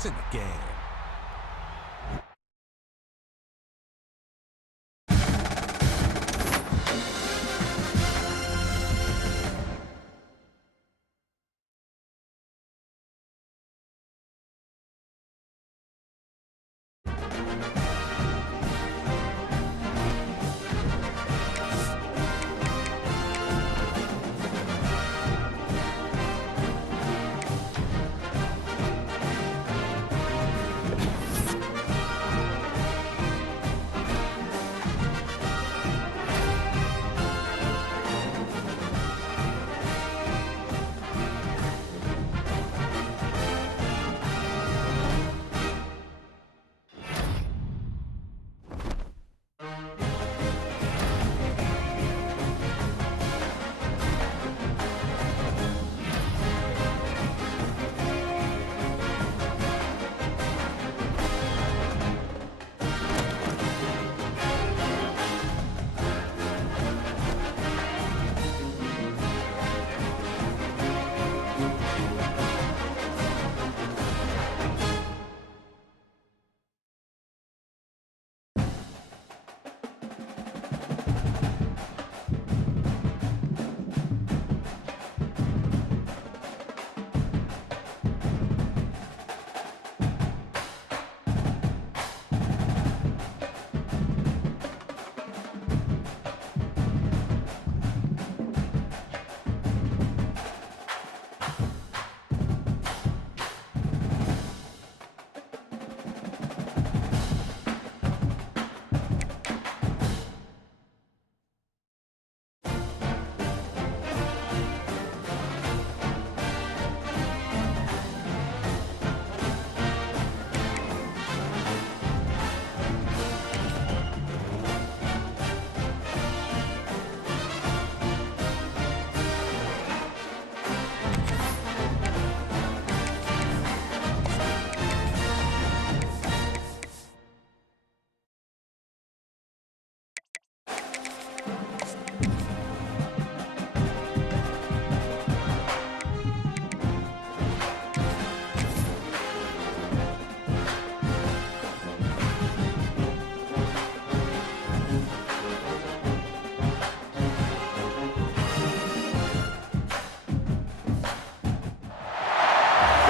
It's in the game.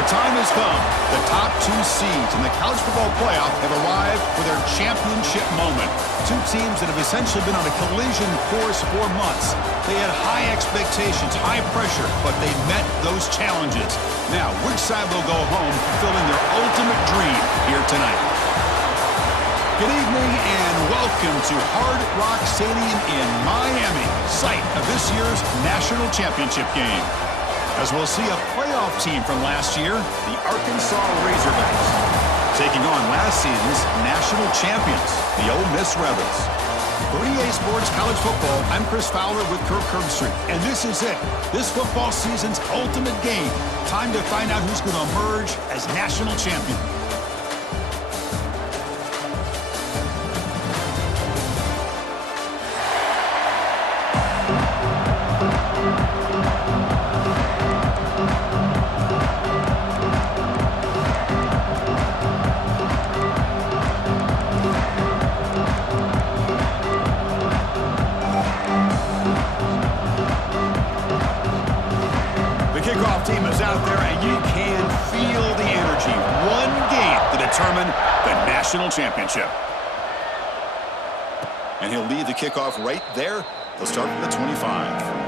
The time has come. The top two seeds in the college football playoff have arrived for their championship moment. Two teams that have essentially been on a collision course for months. They had high expectations, high pressure, but they met those challenges. Now, which side will go home fulfilling their ultimate dream here tonight? Good evening and welcome to Hard Rock Stadium in Miami, site of this year's national championship game. As we'll see a playoff team from last year, the Arkansas Razorbacks, taking on last season's national champions, the Ole Miss Rebels. For EA Sports College Football, I'm Chris Fowler with Kirk Herbstreit, and this is it. This football season's ultimate game. Time to find out who's going to emerge as national champion. Team is out there, and you can feel the energy. One game to determine the national championship. And he'll lead the kickoff right there. They'll start from the 25.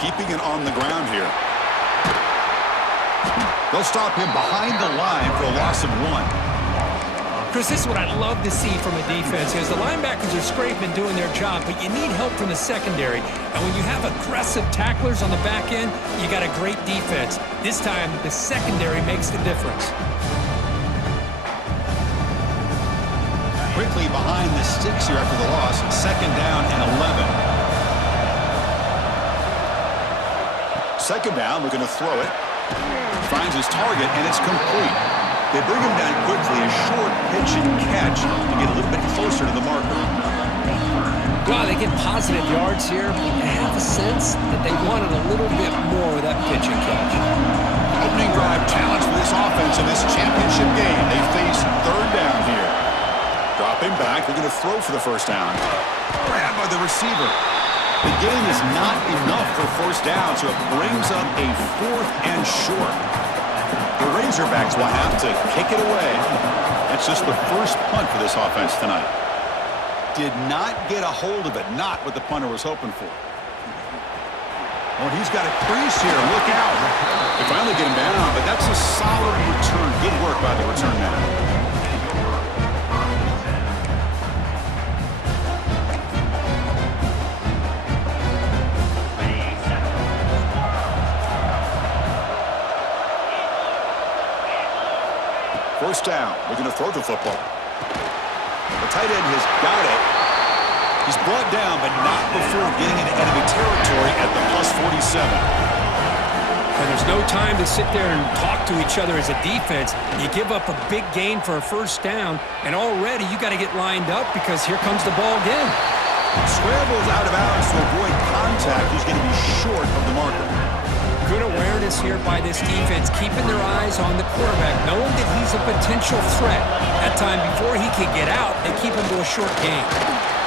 Keeping it on the ground here. They'll stop him behind the line for a loss of 1. Chris, this is what I love to see from a defense, because the linebackers are scraping, doing their job, but you need help from the secondary. And when you have aggressive tacklers on the back end, you got a great defense. This time, the secondary makes the difference. Quickly behind the sticks here after the loss, 2nd down and 11. second down, looking to throw it. Finds his target, and it's complete. They bring him down quickly, a short pitch and catch to get a little bit closer to the marker. Well, they get positive yards here. I have a sense that they wanted a little bit more with that pitch and catch. Opening drive challenge for this offense in this championship game. They face third down here. Dropping back, they're going to throw for the first down. Grabbed by the receiver. The game is not enough for first down, so it brings up a 4th and short. The Razorbacks will have to kick it away. That's just the first punt for this offense tonight. Did not get a hold of it, not what the punter was hoping for. Oh, he's got a crease here. Look out. They finally get him down, but that's a solid return. Good work by the return man. First down. We're going to throw the football. The tight end has got it. He's brought down, but not before getting into enemy territory at the +47. And there's no time to sit there and talk to each other as a defense. You give up a big gain for a first down, and already you got to get lined up because here comes the ball again. Scrambles out of bounds to avoid contact. He's going to be short of the marker. Good awareness here by this defense, keeping their eyes on the quarterback, knowing that he's a potential threat. That time before he can get out, they keep him to a short gain.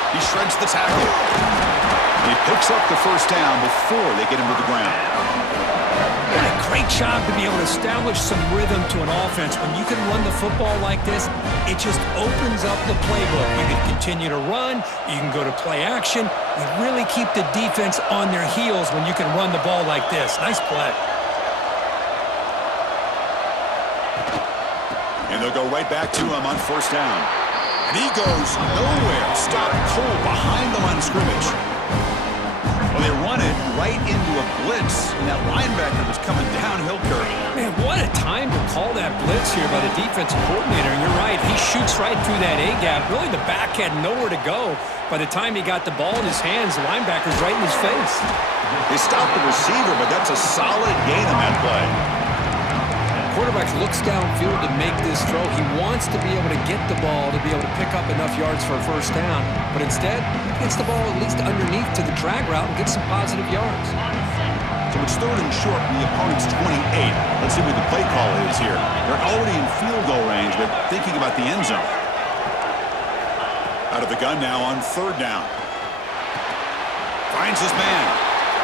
He shreds the tackle. He picks up the first down before they get him to the ground. What a great job to be able to establish some rhythm to an offense. When you can run the football like this, it just opens up the playbook. You can continue to run. You can go to play action. You really keep the defense on their heels when you can run the ball like this. Nice play. And they'll go right back to him on first down. And he goes nowhere. Stopped cold behind the line of scrimmage. Well, they run it right into a blitz, and that linebacker was coming downhill, Kirk. Man, what a time to call that blitz here by the defensive coordinator. And you're right, he shoots right through that A-gap. Really, the back had nowhere to go. By the time he got the ball in his hands, the linebacker's right in his face. They stopped the receiver, but that's a solid gain on that play. Quarterback looks downfield to make this throw. He wants to be able to get the ball to be able to pick up enough yards for a first down. But instead, he gets the ball at least underneath to the drag route and gets some positive yards. So it's third and short from the opponent's 28. Let's see what the play call is here. They're already in field goal range, but thinking about the end zone. Out of the gun now on third down. Finds his man.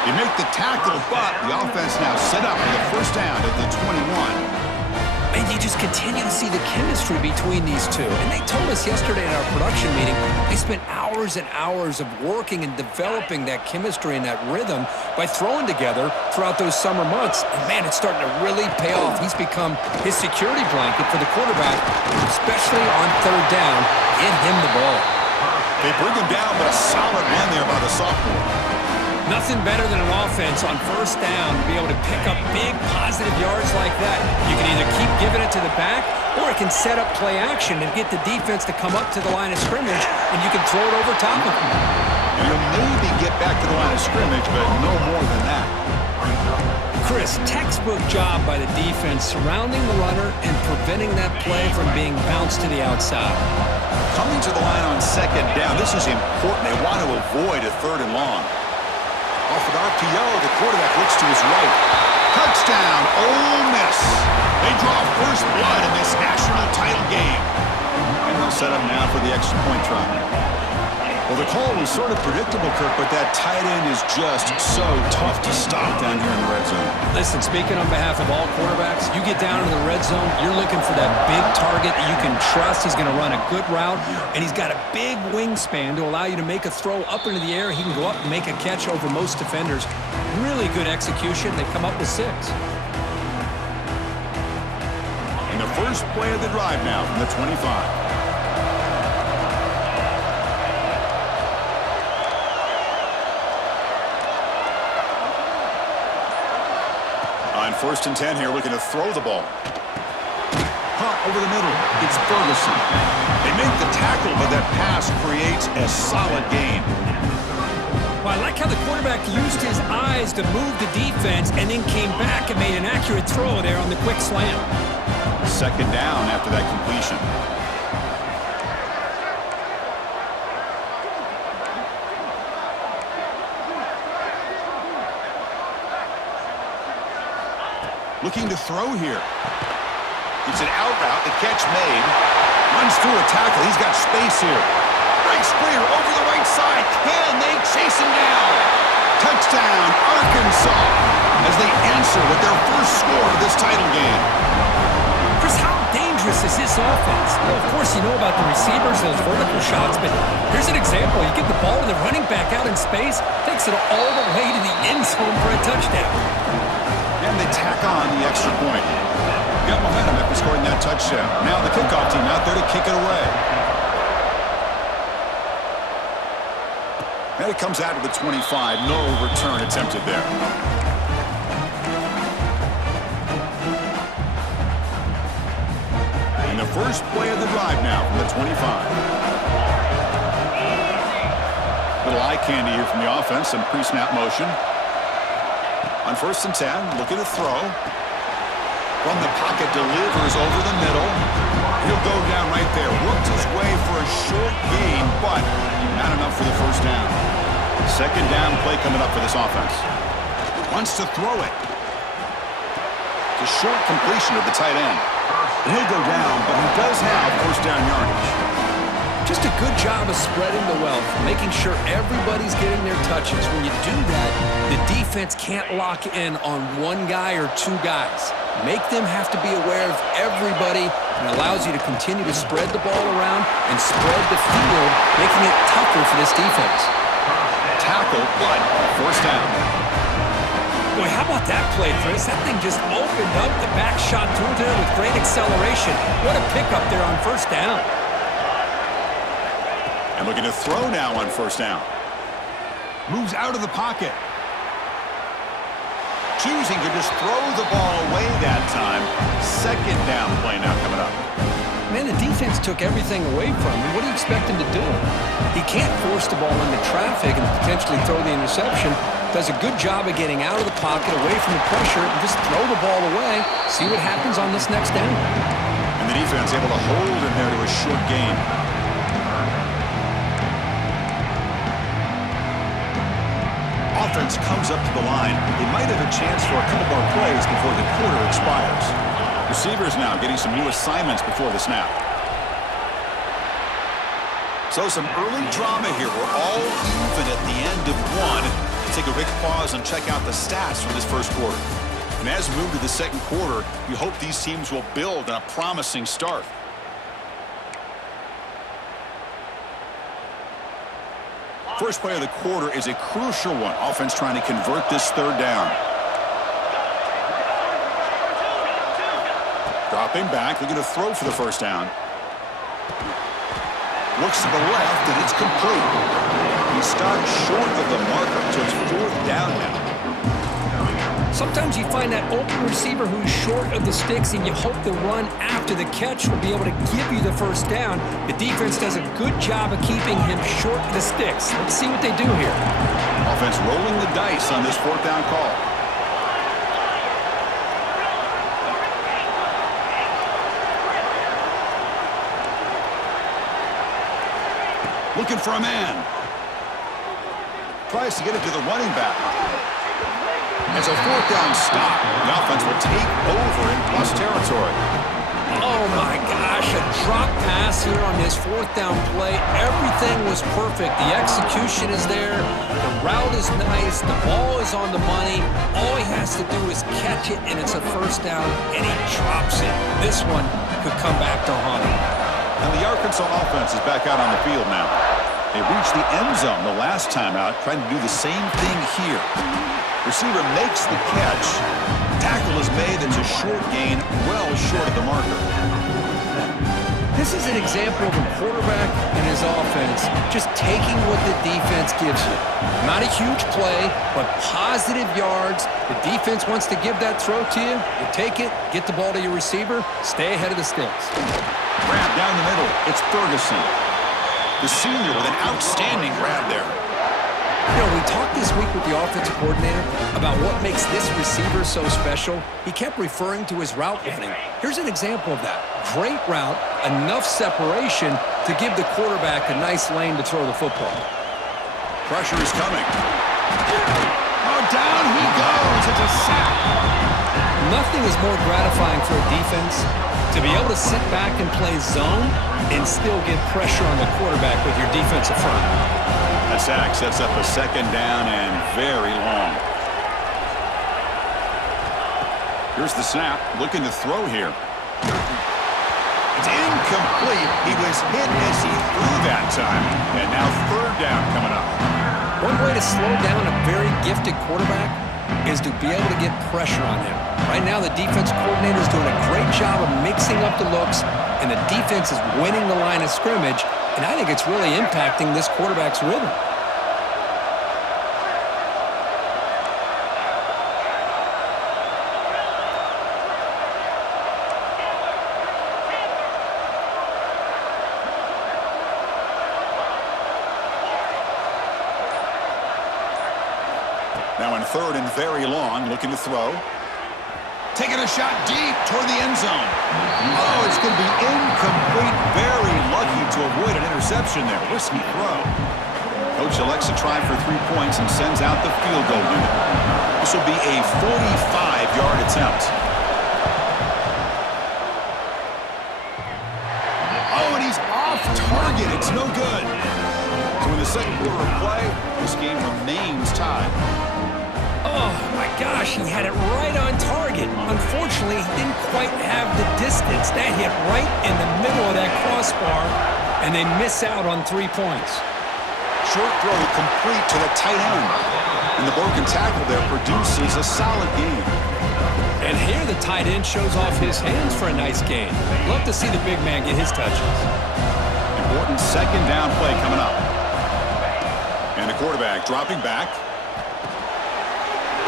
They make the tackle, but the offense now set up for the first down at the 21. And you just continue to see the chemistry between these two. And they told us yesterday in our production meeting, they spent hours and hours of working and developing that chemistry and that rhythm by throwing together throughout those summer months. And, man, it's starting to really pay off. He's become his security blanket for the quarterback, especially on third down. Get him the ball. They bring him down, but a solid run there by the sophomore. Nothing better than an offense on first down to be able to pick up big positive yards like that. You can either keep giving it to the back, or it can set up play action and get the defense to come up to the line of scrimmage, and you can throw it over top of them. You'll maybe get back to the line of scrimmage, but no more than that. Chris, textbook job by the defense surrounding the runner and preventing that play from being bounced to the outside. Coming to the line on second down, this is important. They want to avoid a third and long. Off an RPO, the quarterback looks to his right. Touchdown, Ole Miss. They draw first blood in this national title game. And they'll set up now for the extra point try. Well, the call was sort of predictable, Kirk, but that tight end is just so tough to stop down here in the red zone. Listen, speaking on behalf of all quarterbacks, you get down into the red zone, you're looking for that big target that you can trust. He's going to run a good route, and he's got a big wingspan to allow you to make a throw up into the air. He can go up and make a catch over most defenders. Really good execution. They come up with 6. And the first play of the drive now from the 25. On first and 10 here, looking to throw the ball. Caught over the middle. It's Ferguson. They make the tackle, but that pass creates a solid gain. Well, I like how the quarterback used his eyes to move the defense and then came back and made an accurate throw there on the quick slant. Second down after that completion. Looking to throw here. It's an out route. The catch made. Runs through a tackle. He's got space here. Breaks clear over the right side. Can they chase him down? Touchdown, Arkansas, as they answer with their first score of this title game. Chris, how dangerous is this offense? Well, of course, you know about the receivers, those vertical shots, but here's an example. You get the ball to the running back out in space, takes it all the way to the end zone for a touchdown. And they tack on the extra point. Got momentum after scoring that touchdown. Now the kickoff team out there to kick it away. And it comes out to the 25. No return attempted there. And the first play of the drive now from the 25. Little eye candy here from the offense. Some pre-snap motion. On 1st and 10, looking to throw. From the pocket, delivers over the middle. He'll go down right there. Worked his way for a short gain, but not enough for the first down. Second down play coming up for this offense. Wants to throw it. The short completion of the tight end. He'll go down, but he does have first down yardage. Just a good job of spreading the wealth, making sure everybody's getting their touches. When you do that, the defense can't lock in on one guy or two guys. Make them have to be aware of everybody, and allows you to continue to spread the ball around and spread the field, making it tougher for this defense. Tackle, but first down. Boy, how about that play, Chris? That thing just opened up the back shot through there with great acceleration. What a pickup there on first down. And looking to throw now on first down. Moves out of the pocket. Choosing to just throw the ball away that time. Second down play now coming up. Man, the defense took everything away from him. What do you expect him to do? He can't force the ball into traffic and potentially throw the interception. Does a good job of getting out of the pocket, away from the pressure, and just throw the ball away. See what happens on this next down. And the defense able to hold him there to a short gain. Offense comes up to the line. They might have a chance for a couple more plays before the quarter expires. Receivers now getting some new assignments before the snap. So some early drama here. We're all even at the end of one. Let's take a quick pause and check out the stats from this first quarter. And as we move to the second quarter, we hope these teams will build on a promising start. First play of the quarter is a crucial one. Offense trying to convert this third down. Dropping back, looking to throw for the first down. Looks to the left, and it's complete. He stopped short of the marker, so it's fourth down now. Sometimes you find that open receiver who's short of the sticks, and you hope the run after the catch will be able to give you the first down. The defense does a good job of keeping him short of the sticks. Let's see what they do here. Offense rolling the dice on this fourth down call. Looking for a man. Tries to get it to the running back. It's a fourth down stop. The offense will take over in plus territory. Oh my gosh, a drop pass here on this fourth down play. Everything was perfect. The execution is there. The route is nice. The ball is on the money. All he has to do is catch it, and it's a first down, and he drops it. This one could come back to haunt him. And the Arkansas offense is back out on the field now. They reached the end zone the last time out, trying to do the same thing here. Receiver makes the catch. Tackle is made. It's a short gain, well short of the marker. This is an example of a quarterback and his offense just taking what the defense gives you. Not a huge play, but positive yards. The defense wants to give that throw to you. You take it, get the ball to your receiver, stay ahead of the sticks. Grab down the middle. It's Ferguson. The senior with an outstanding grab there. You know, we with the offensive coordinator about what makes this receiver so special, he kept referring to his route running. Here's an example of that. Great route, enough separation to give the quarterback a nice lane to throw the football. Pressure is coming. Oh, down he goes. It's a sack. Nothing is more gratifying for a defense to be able to sit back and play zone and still get pressure on the quarterback with your defensive front. That sack sets up a second down and very long. Here's the snap, looking to throw here. It's incomplete. He was hit as he threw that time. And now third down coming up. One way to slow down a very gifted quarterback is to be able to get pressure on him. Right now, the defense coordinator is doing a great job of mixing up the looks, and the defense is winning the line of scrimmage, and I think it's really impacting this quarterback's rhythm. Now in third and very long, looking to throw. Taking a shot deep toward the end zone. Oh, it's going to be incomplete. Very lucky to avoid an interception there. Risky throw. Coach elects to try for 3 points and sends out the field goal unit. This will be a 45-yard attempt. Oh, and he's off target. It's no good. So in the second quarter of play, this game remains tied. Oh, my gosh, he had it right on target. Unfortunately, he didn't quite have the distance. That hit right in the middle of that crossbar, and they miss out on 3 points. Short throw complete to the tight end. And the broken tackle there produces a solid gain. And here the tight end shows off his hands for a nice gain. Love to see the big man get his touches. Important second down play coming up. And the quarterback dropping back.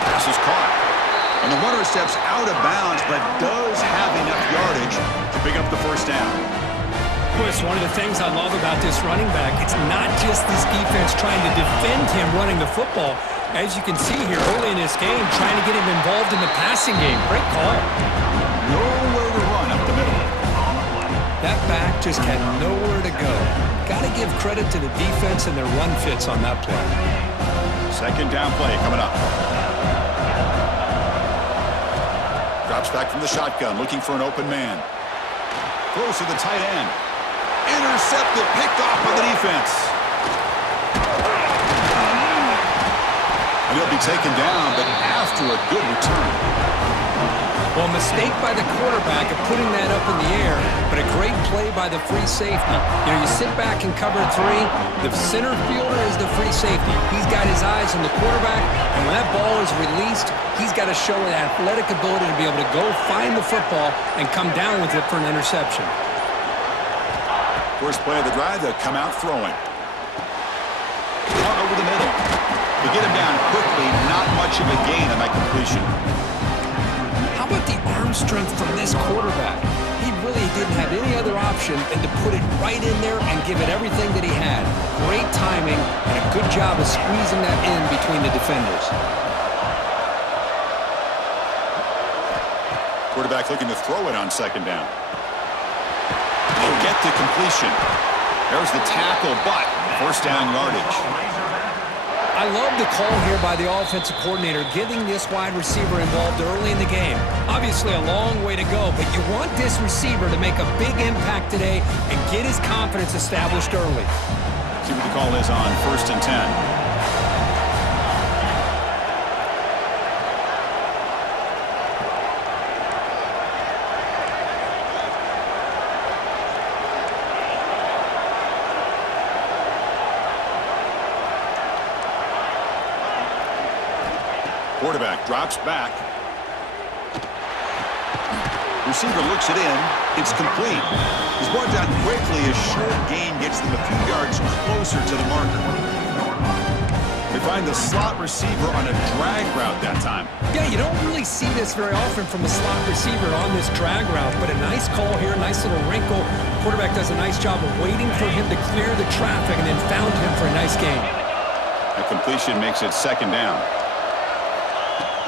Pass is caught. And the runner steps out of bounds, but does have enough yardage to pick up the first down. It's one of the things I love about this running back. It's not just this defense trying to defend him running the football. As you can see here early in this game, trying to get him involved in the passing game. Great call. Nowhere to run up the middle. That back just had nowhere to go. Got to give credit to the defense and their run fits on that play. Second down play coming up. Drops back from the shotgun, looking for an open man. Throws to the tight end. Intercepted, picked off by the defense. And he'll be taken down, but after a good return. Well, mistake by the quarterback of putting that up in the air, but a great play by the free safety. You know, you sit back and cover three. The center fielder is the free safety. He's got his eyes on the quarterback, and when that ball is released, he's got to show an athletic ability to be able to go find the football and come down with it for an interception. First play of the drive, they'll come out throwing. Caught over the middle. To get him down quickly, not much of a gain on that completion. How about the arm strength from this quarterback? He really didn't have any other option than to put it right in there and give it everything that he had. Great timing and a good job of squeezing that in between the defenders. Quarterback looking to throw it on second down. Will get the completion. There's the tackle, but first down yardage. I love the call here by the offensive coordinator, getting this wide receiver involved early in the game. Obviously a long way to go, but you want this receiver to make a big impact today and get his confidence established early. See what the call is on first and 10. Quarterback drops back. Receiver looks it in. It's complete. He's brought down quickly. A short gain gets them a few yards closer to the marker. They find the slot receiver on a drag route that time. Yeah, you don't really see this very often from a slot receiver on this drag route, but a nice call here, nice little wrinkle. Quarterback does a nice job of waiting for him to clear the traffic and then found him for a nice gain. A completion makes it second down.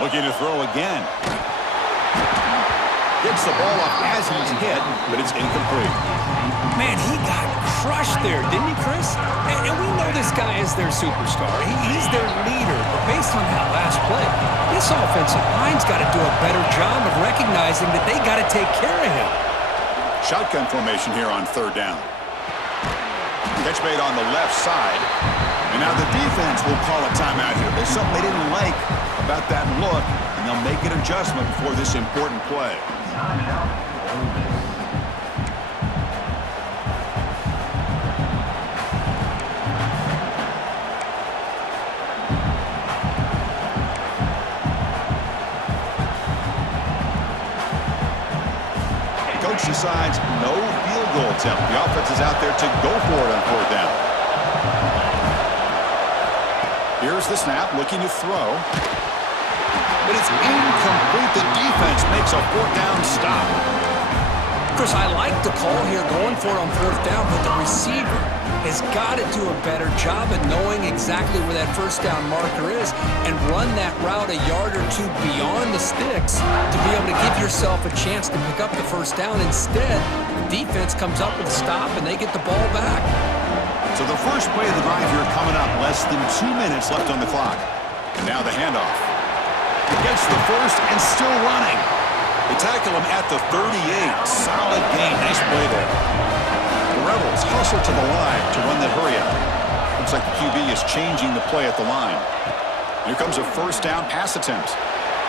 Looking to throw again. Gets the ball up as he's hit, but it's incomplete. Man, he got crushed there, didn't he, Chris? And we know this guy is their superstar. He's their leader. But based on that last play, this offensive line's got to do a better job of recognizing that they got to take care of him. Shotgun formation here on third down. Catch made on the left side. And now the defense will call a timeout here. There's something they didn't like about that look, and they'll make an adjustment before this important play. Coach decides no field goal attempt. The offense is out there to go for it on fourth down. Here's the snap, looking to throw. But it's incomplete. The defense makes a fourth down stop. Chris, I like the call here going for it on fourth down, but the receiver has got to do a better job of knowing exactly where that first down marker is and run that route a yard or two beyond the sticks to be able to give yourself a chance to pick up the first down. Instead, the defense comes up with a stop and they get the ball back. So the first play of the drive here coming up, less than 2 minutes left on the clock. And now the handoff. He gets the first and still running. They tackle him at the 38. Solid gain. Nice play there. The Rebels hustle to the line to run the hurry up. Looks like the QB is changing the play at the line. Here comes a first down pass attempt.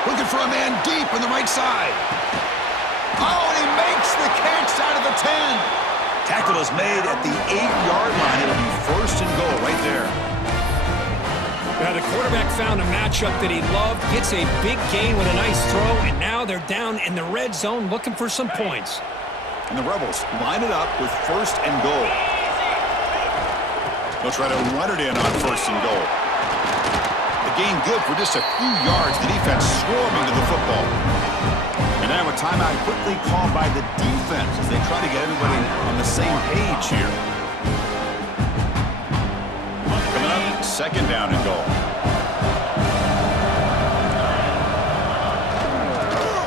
Looking for a man deep on the right side. Oh, and he makes the catch out of the 10. Tackle is made at the 8-yard line. It'll be first and goal right there. Now the quarterback found a matchup that he loved, gets a big gain with a nice throw, and now they're down in the red zone looking for some points. And the Rebels line it up with first and goal. They'll try to run it in on first and goal. The gain good for just a few yards. The defense swarming to the football. And now a timeout quickly called by the defense as they try to get everybody on the same page here. Coming up, second down and goal.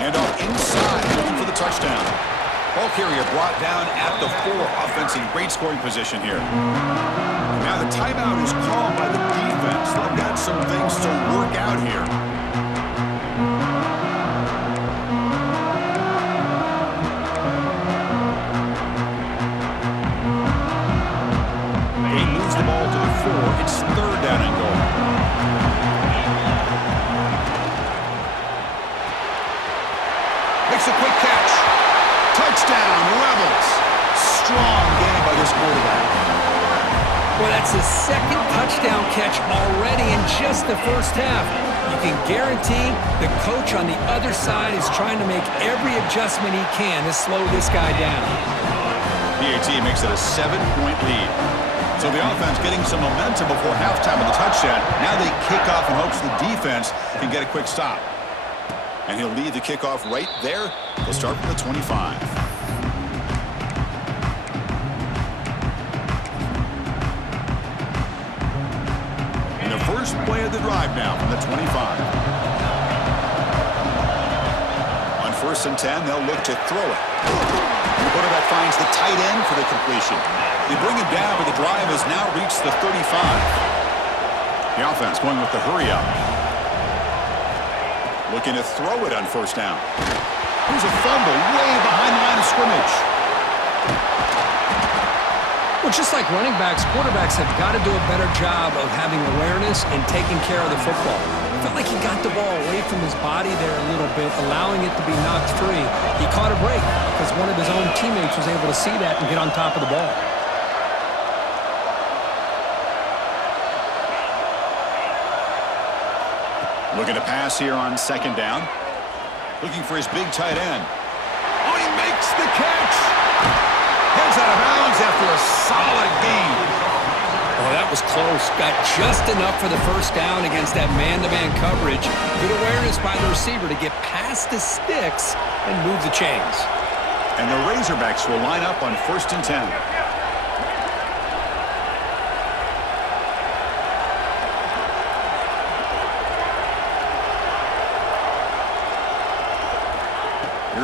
And off inside, looking for the touchdown. Ball carrier brought down at the 4. Offense in great scoring position here. Now the timeout is called by the defense. They've got some things to work out here. He moves the ball to the 4. It's third down and goal. Makes a quick catch. Touchdown, Rebels. Strong game by this quarterback. Well, that's his second touchdown catch already in just the first half. You can guarantee the coach on the other side is trying to make every adjustment he can to slow this guy down. PAT makes it a 7-point lead. So the offense getting some momentum before halftime with the touchdown. Now they kick off in hopes the defense can get a quick stop. And he'll lead the kickoff right there. They'll start from the 25. And the first play of the drive now from the 25. On first and 10, they'll look to throw it. The quarterback finds the tight end for the completion. They bring it down, but the drive has now reached the 35. The offense going with the hurry up. Looking to throw it on first down. Here's a fumble way behind the line of scrimmage. Well, just like running backs, quarterbacks have got to do a better job of having awareness and taking care of the football. I felt like he got the ball away from his body there a little bit, allowing it to be knocked free. He caught a break because one of his own teammates was able to see that and get on top of the ball. Looking to pass here on second down. Looking for his big tight end. Oh, he makes the catch. Heads out of bounds after a solid gain. Oh, that was close. Got just enough for the first down against that man-to-man coverage. Good awareness by the receiver to get past the sticks and move the chains. And the Razorbacks will line up on first and 10.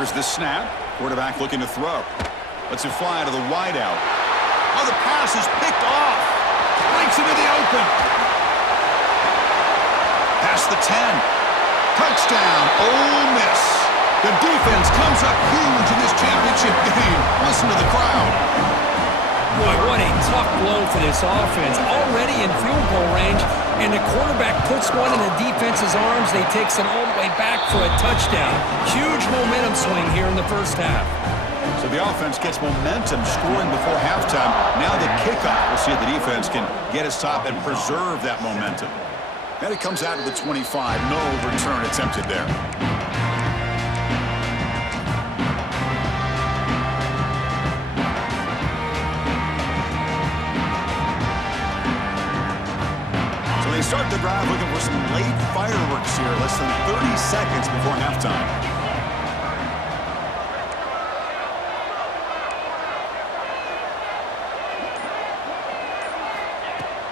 Here's the snap. Quarterback looking to throw. Lets it fly to the wideout. Oh, the pass is picked off. Breaks into the open. Past the 10. Touchdown, Ole Miss. The defense comes up huge in this championship game. Listen to the crowd. Boy, what a tough blow for this offense. Already in field goal range, and the quarterback puts one in the defense's arms. They takes it all the way back for a touchdown. Huge momentum swing here in the first half. So the offense gets momentum scoring before halftime. Now the kickoff. We'll see if the defense can get its top and preserve that momentum. And it comes out to the 25. No return attempted there. So they start the drive looking for some late fireworks here. Less than 30 seconds before halftime.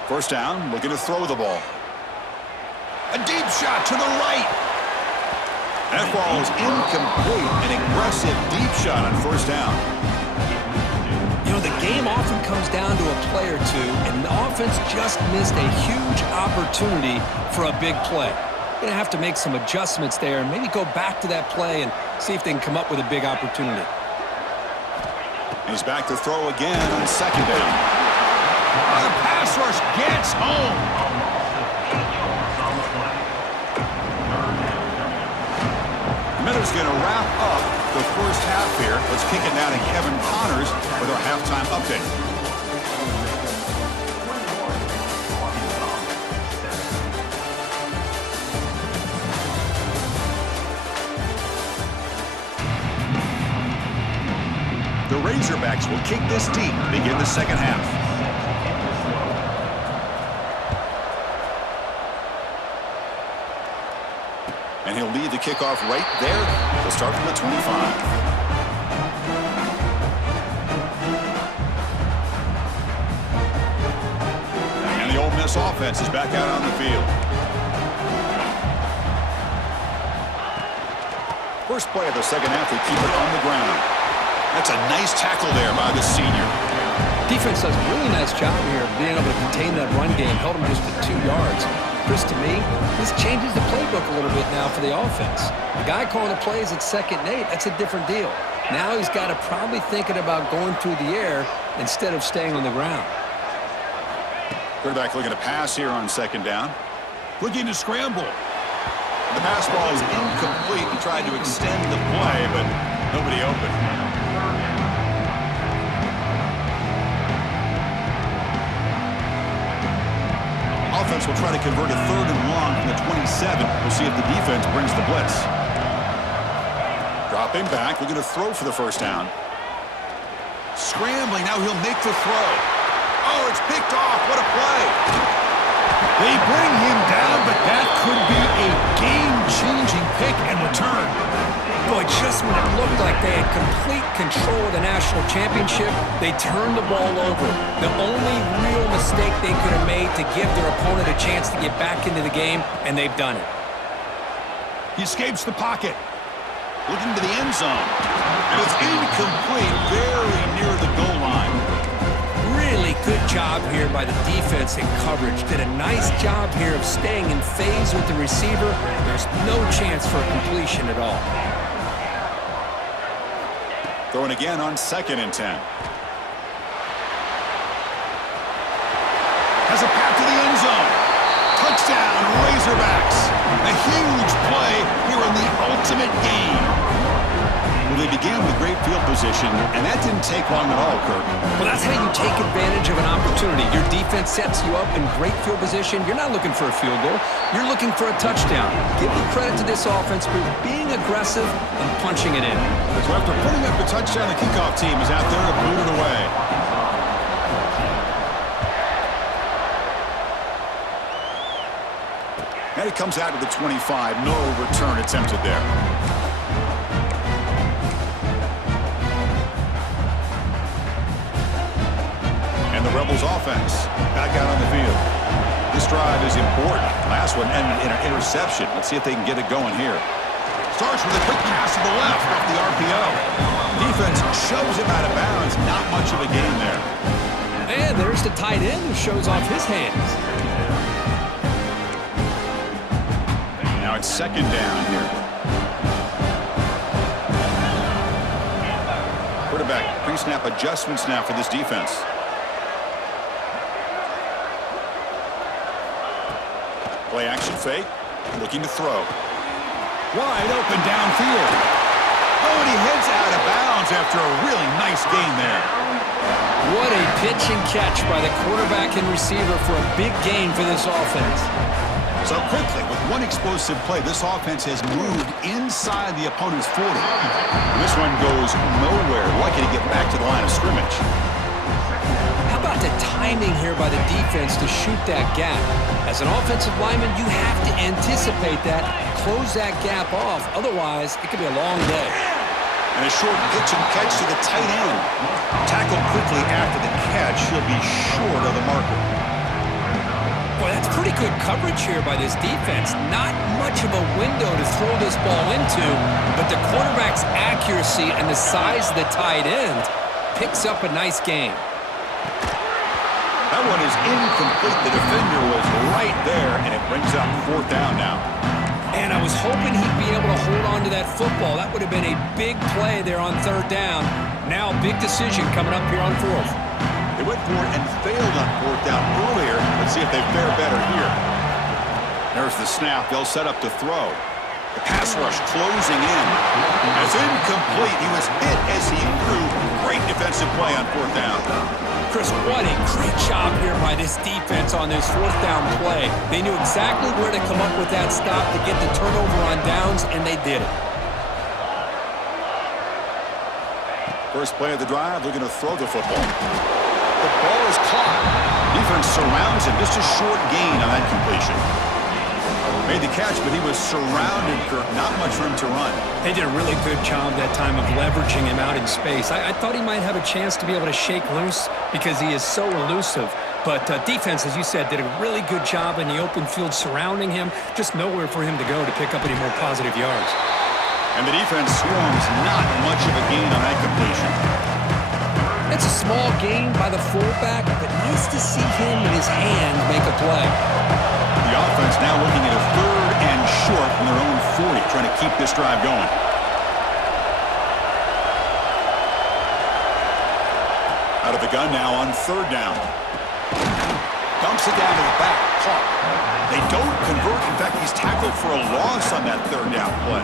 First down, looking to throw the ball. A deep shot to the right. That ball is incomplete. An aggressive deep shot on first down. You know, the game often comes down to a play or two, and the offense just missed a huge opportunity for a big play. They're going to have to make some adjustments there and maybe go back to that play and see if they can come up with a big opportunity. He's back to throw again on second down. The pass rush gets home. Miller's going to wrap up the first half here. Let's kick it now to Kevin Connors with our halftime update. The Razorbacks will kick this deep to begin the second half. And he'll lead the kickoff right there. He'll start from the 25. And the Ole Miss offense is back out on the field. First play of the second half, they keep it on the ground. That's a nice tackle there by the senior. Defense does a really nice job here of being able to contain that run game. Held him just to 2 yards. Chris, to me, this changes the playbook a little bit now for the offense. The guy calling the plays at 2nd and 8, that's a different deal. Now he's got to probably thinking about going through the air instead of staying on the ground. Quarterback looking to pass here on second down. Looking to scramble. The pass ball is incomplete. He tried to extend the play, but nobody open. Offense will try to convert a 3rd and long from the 27. We'll see if the defense brings the blitz. Dropping back, looking to throw for the first down. Scrambling, now he'll make the throw. Oh, it's picked off. What a play. They bring him down, but that could be a game-changing pick and return. Boy, just when it looked like they had complete control of the national championship, they turned the ball over. The only real mistake they could have made to give their opponent a chance to get back into the game, and they've done it. He escapes the pocket. Looking to the end zone. And it's incomplete, very near the goal line. Really good job here by the defense in coverage. Did a nice job here of staying in phase with the receiver. There's no chance for a completion at all. Throwing again on 2nd and 10. Has a path to the end zone. Touchdown, Razorbacks. A huge play here in the ultimate game. Well, they began with great field position, and that didn't take long at all, Kirk. Well, that's how you take advantage of an opportunity. Your defense sets you up in great field position. You're not looking for a field goal. You're looking for a touchdown. Give the credit to this offense for being aggressive and punching it in. So after putting up the touchdown, the kickoff team is out there to boot it away. And it comes out to the 25. No return attempted there. And the Rebels offense back out on the field. This drive is important. Last one ended in an interception. Let's see if they can get it going here. Starts with a quick pass to the left off the RPO. Defense shoves him out of bounds. Not much of a gain there. And there's the tight end who shows off his hands. Now it's second down here. Quarterback pre-snap adjustments now for this defense. Play action fake. Looking to throw. Wide open downfield. Oh, and he heads out of bounds after a really nice gain there. What a pitch and catch by the quarterback and receiver for a big gain for this offense. So quickly, with one explosive play, this offense has moved inside the opponent's 40. And this one goes nowhere. Lucky to get back to the line of scrimmage. How about the timing here by the defense to shoot that gap? As an offensive lineman, you have to anticipate that, close that gap off. Otherwise, it could be a long day. And a short pitch and catch to the tight end. Tackled quickly after the catch. He'll be short of the marker. Boy, that's pretty good coverage here by this defense. Not much of a window to throw this ball into, but the quarterback's accuracy and the size of the tight end picks up a nice gain. That one is incomplete. The defender was right there, and it brings up fourth down now. And I was hoping he'd be able to hold on to that football. That would have been a big play there on third down. Now, big decision coming up here on fourth. They went for it and failed on fourth down earlier. Let's see if they fare better here. There's the snap. They'll set up to throw. The pass rush closing in. As incomplete, he was hit as he threw. Great defensive play on fourth down. Chris, what a great job here by this defense on this fourth down play. They knew exactly where to come up with that stop to get the turnover on downs, and they did it. First play of the drive, looking to throw the football. The ball is caught. Defense surrounds him. Just a short gain on that completion. Made the catch, but he was surrounded, Kirk. Not much room to run. They did a really good job that time of leveraging him out in space. I thought he might have a chance to be able to shake loose because he is so elusive. But defense, as you said, did a really good job in the open field surrounding him. Just nowhere for him to go to pick up any more positive yards. And the defense swarms. Not much of a gain on that completion. It's a small gain by the fullback, but nice to see him in his hand make a play. The offense now looking at a third and short from their own 40, trying to keep this drive going. Out of the gun now on third down. Dumps it down to the back. Caught. They don't convert. In fact, he's tackled for a loss on that third down play.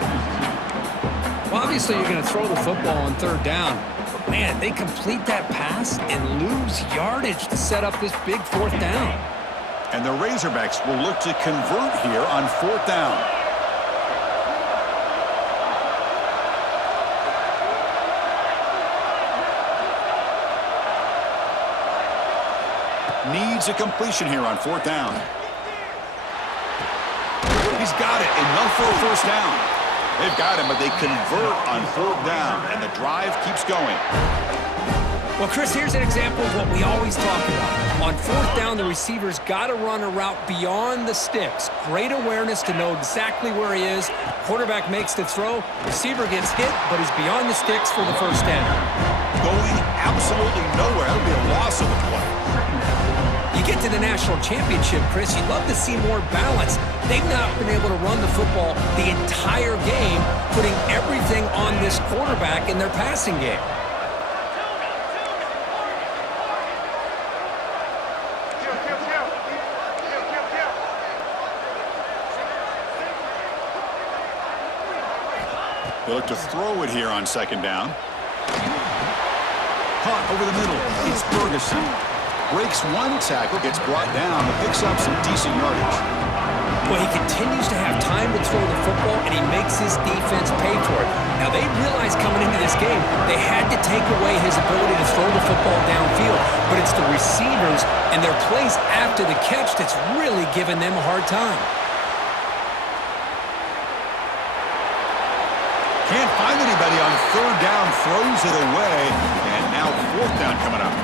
Well, obviously you're going to throw the football on third down. But, man, they complete that pass and lose yardage to set up this big fourth down. And the Razorbacks will look to convert here on fourth down. Needs a completion here on fourth down. He's got it. Enough for a first down. They've got him, but they convert on fourth down, and the drive keeps going. Well, Chris, here's an example of what we always talk about. On fourth down, the receiver's got to run a route beyond the sticks. Great awareness to know exactly where he is. Quarterback makes the throw. Receiver gets hit, but is beyond the sticks for the first down. Going absolutely nowhere. That would be a loss of the play. You get to the national championship, Chris, you'd love to see more balance. They've not been able to run the football the entire game, putting everything on this quarterback in their passing game. They look to throw it here on second down. Caught over the middle. It's Ferguson. Breaks one tackle, gets brought down, but picks up some decent yardage. Well, he continues to have time to throw the football, and he makes his defense pay for it. Now, they realized coming into this game they had to take away his ability to throw the football downfield, but it's the receivers and their plays after the catch that's really given them a hard time. Can't find anybody on third down, throws it away, and now fourth down coming up.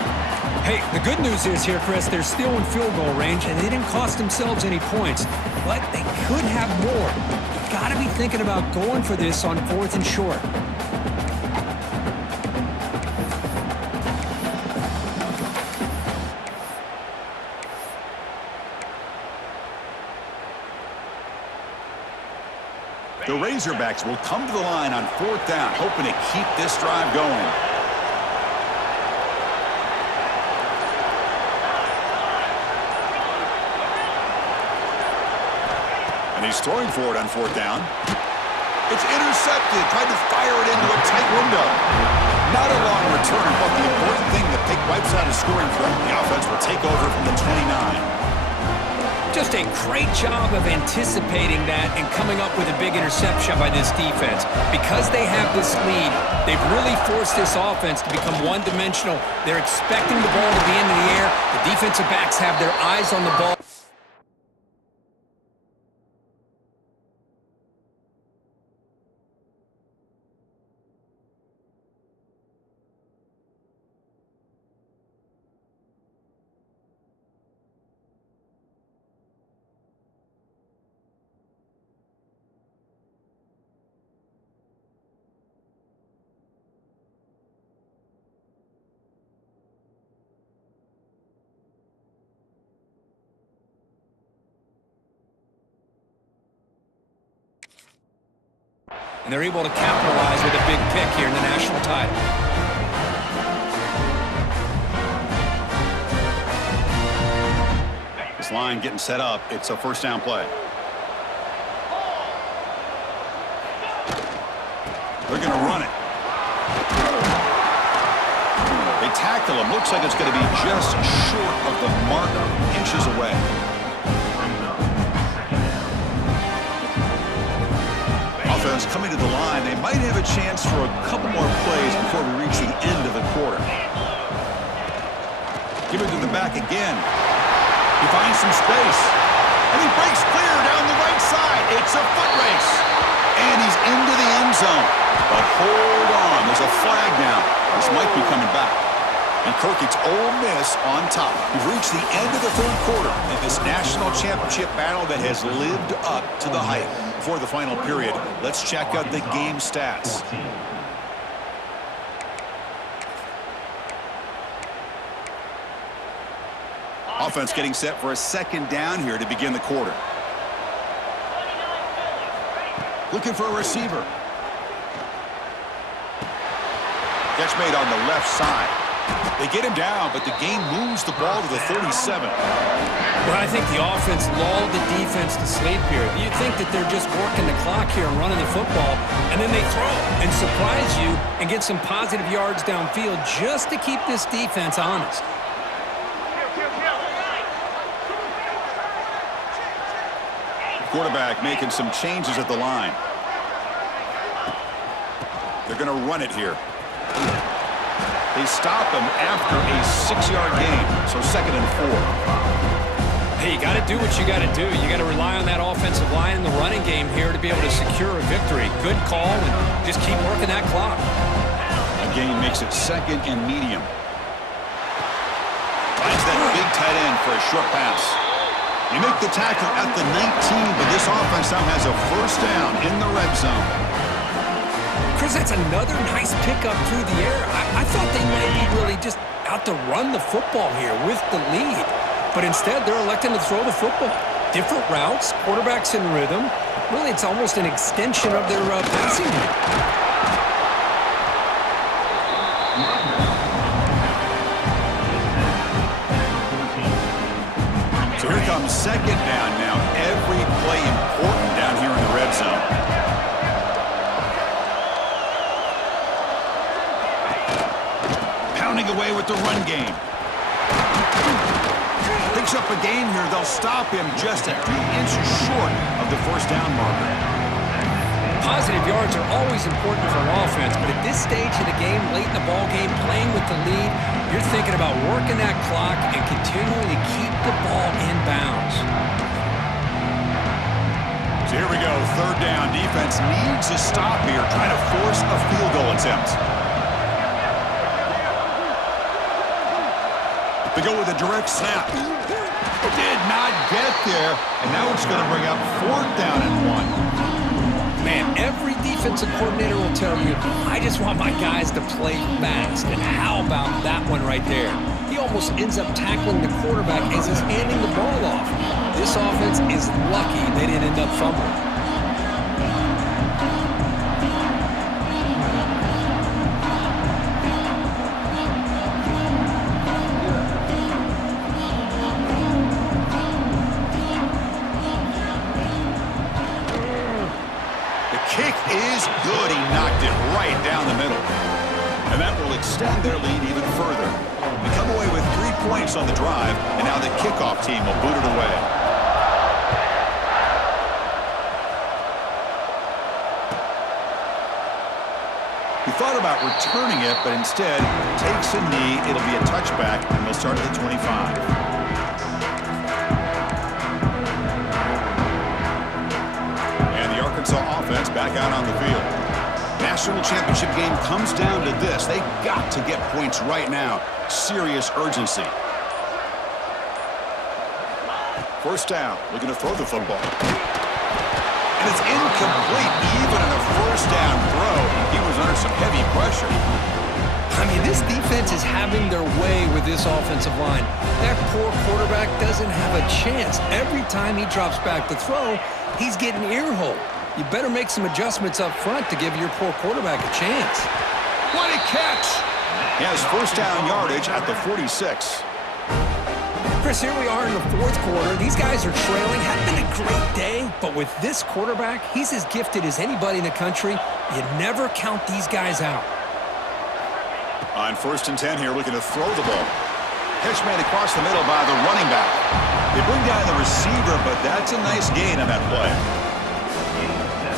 Hey, the good news is here, Chris, they're still in field goal range, and they didn't cost themselves any points. But they could have more. You got to be thinking about going for this on 4th and short. The Razorbacks will come to the line on 4th down, hoping to keep this drive going. And he's throwing for it on 4th down. It's intercepted. Tried to fire it into a tight window. Not a long return, but the important thing that Pick wipes out his scoring front. The offense will take over from the 29. Just a great job of anticipating that and coming up with a big interception by this defense. Because they have this lead, they've really forced this offense to become one-dimensional. They're expecting the ball to be in the air. The defensive backs have their eyes on the ball. And they're able to capitalize with a big pick here in the national title. This line getting set up. It's a 1st down play. They're going to run it. They tackle him. Looks like it's going to be just short of the marker, inches away. Offense coming to the line. They might have a chance for a couple more plays before we reach the end of the quarter. Give it to the back again. He finds some space. And he breaks clear down the right side. It's a foot race. And he's into the end zone. But hold on. There's a flag now. This might be coming back. And Kirk, it's Ole Miss on top. We've reached the end of the 3rd quarter in this national championship battle that has lived up to the hype. Before the final period, let's check out the game stats. Offense getting set for a 2nd down here to begin the quarter. Looking for a receiver. Catch made on the left side. They get him down, but the game moves the ball to the 37. Well, I think the offense lulled the defense to sleep here. You think that they're just working the clock here and running the football, and then they throw and surprise you and get some positive yards downfield just to keep this defense honest. Quarterback making some changes at the line. They're going to run it here. They stop him after a 6-yard gain, so 2nd and 4. Hey, you got to do what you got to do. You got to rely on that offensive line in the running game here to be able to secure a victory. Good call, and just keep working that clock. Again, makes it 2nd and medium. Finds that big tight end for a short pass. You make the tackle at the 19, but this offense now has a 1st down in the red zone. Chris, that's another nice pickup through the air. I thought they might be really just out to run the football here with the lead. But instead, they're electing to throw the football. Different routes, quarterbacks in rhythm. Really, it's almost an extension of their passing game. So here comes 2nd down now. Every play important down here in the red zone. Pounding away with the run game. Picks up a gain here. They'll stop him just a few inches short of the 1st down marker. Positive yards are always important for an offense, but at this stage of the game, late in the ball game, playing with the lead, you're thinking about working that clock and continuing to keep the ball in bounds. So here we go, 3rd down. Defense needs a stop here, trying to force a field goal attempt. They go with a direct snap. Did not get there, and now it's going to bring up 4th down and 1. Man, every defensive coordinator will tell you, I just want my guys to play fast. And how about that one right there? He almost ends up tackling the quarterback as he's handing the ball off. This offense is lucky they didn't end up fumbling. Kick is good. He knocked it right down the middle. And that will extend their lead even further. They come away with 3 points on the drive, and now the kickoff team will boot it away. He thought about returning it, but instead takes a knee. It'll be a touchback, and they'll start at the 25. Arkansas offense back out on the field. National championship game comes down to this. They got to get points right now. Serious urgency. 1st down, looking to throw the football. And it's incomplete. Even in a 1st down throw, he was under some heavy pressure. I mean, this defense is having their way with this offensive line. That poor quarterback doesn't have a chance. Every time he drops back to throw, he's getting ear-holed. You better make some adjustments up front to give your poor quarterback a chance. What a catch! He has 1st down yardage at the 46. Chris, here we are in the 4th quarter. These guys are trailing. Had been a great day, but with this quarterback, he's as gifted as anybody in the country. You never count these guys out. On 1st and 10 here, looking to throw the ball. Catch made across the middle by the running back. They bring down the receiver, but that's a nice gain on that play.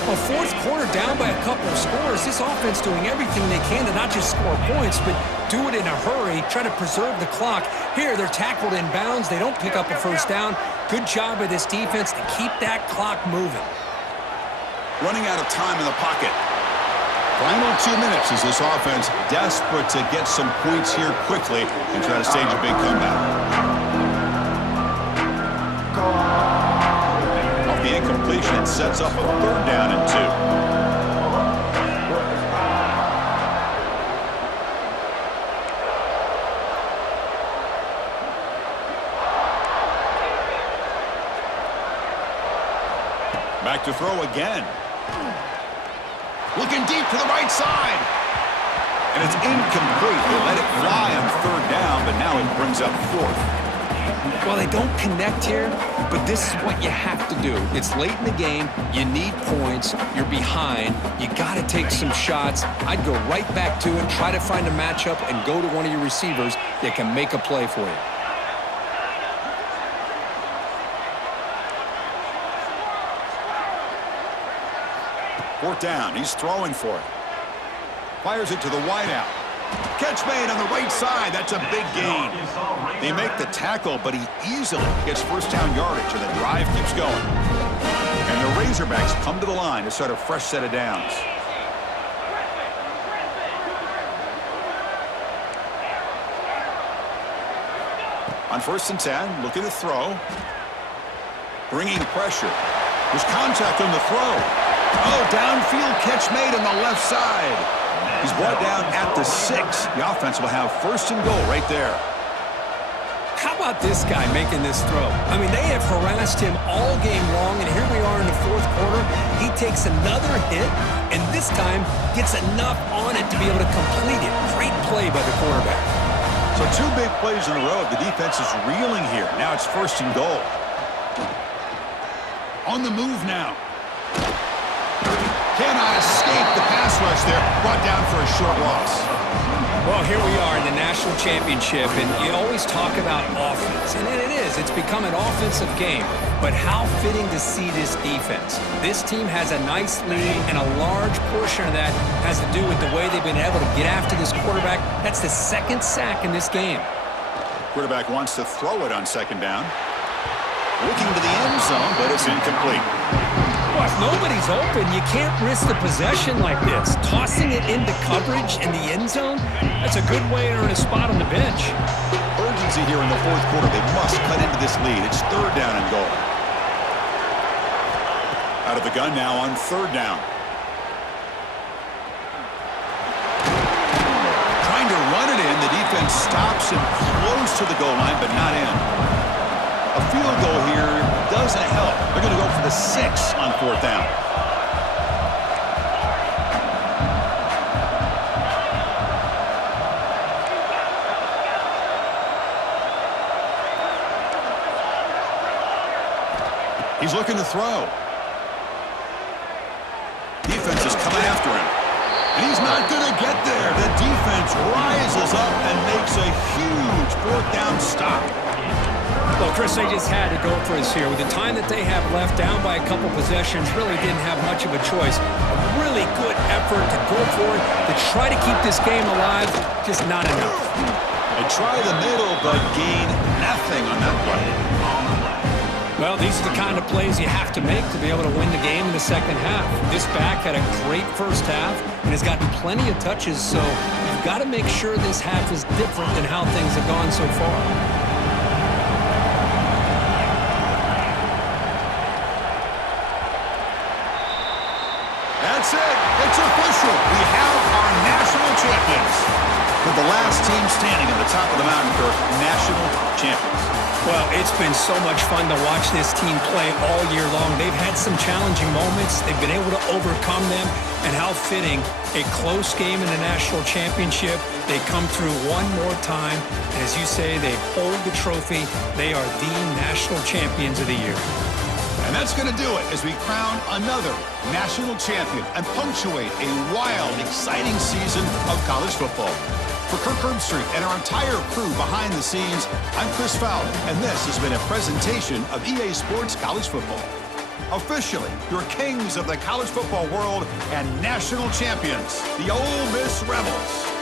Well, 4th quarter down by a couple of scores. This offense doing everything they can to not just score points, but do it in a hurry, try to preserve the clock. Here, they're tackled in bounds. They don't pick up a 1st down. Good job by this defense to keep that clock moving. Running out of time in the pocket. Final 2 minutes as this offense desperate to get some points here quickly and try to stage a big comeback. Off the incompletion, it sets up a 3rd down and 2. Back to throw again. Looking deep to the right side. And it's incomplete. They let it fly on 3rd down, but now it brings up 4th. Well, they don't connect here, but this is what you have to do. It's late in the game. You need points. You're behind. You got to take some shots. I'd go right back to it, try to find a matchup, and go to one of your receivers that can make a play for you. Fourth down. He's throwing for it. Fires it to the wideout. Catch made on the right side. That's a big gain. They make the tackle, but he easily gets 1st down yardage, and the drive keeps going. And the Razorbacks come to the line to start a fresh set of downs. On 1st and 10, looking to throw. Bringing pressure. There's contact on the throw. Oh, downfield catch made on the left side. He's brought down at the 6. The offense will have 1st and goal right there. How about this guy making this throw? I mean, they have harassed him all game long, and here we are in the 4th quarter. He takes another hit, and this time gets enough on it to be able to complete it. Great play by the quarterback. So 2 big plays in a row. The defense is reeling here. Now it's 1st and goal. On the move now. Cannot escape the pass rush there. Brought down for a short loss. Well, here we are in the national championship, and you always talk about offense, and it is. It's become an offensive game. But how fitting to see this defense. This team has a nice lead, and a large portion of that has to do with the way they've been able to get after this quarterback. That's the 2nd sack in this game. Quarterback wants to throw it on 2nd down. Looking to the end zone, but it's incomplete. Well, if nobody's open, you can't risk the possession like this. Tossing it into coverage in the end zone, that's a good way to earn a spot on the bench. urgency here in the fourth quarter. They must cut into this lead. It's third down and goal. Out of the gun now on third down. Trying to run it in. The defense stops him close to the goal line, but not in. A field goal here doesn't help. They're going to go for the 6 on fourth down. He's looking to throw. Defense is coming after him. And he's not going to get there. The defense rises up and makes a huge fourth down stop. Well, Chris, they just had to go for us here. With the time that they have left, down by a couple possessions, really didn't have much of a choice. A really good effort to go for it, to try to keep this game alive, just not enough. They try the middle, but gain nothing on that play. Well, these are the kind of plays you have to make to be able to win the game in the second half. This back had a great first half and has gotten plenty of touches, so you've got to make sure this half is different than how things have gone so far. That's it. It's official. We have our national champions. With the last team standing at the top of the mountain for national champions. Well, it's been so much fun to watch this team play all year long. They've had some challenging moments. They've been able to overcome them. And how fitting, a close game in the national championship. They come through one more time. And as you say, they hold the trophy. They are the national champions of the year. And that's going to do it as we crown another national champion and punctuate a wild, exciting season of college football. For Kirk Herbstreit and our entire crew behind the scenes, I'm Chris Fowler, and this has been a presentation of EA Sports College Football. Officially, your kings of the college football world and national champions, the Ole Miss Rebels.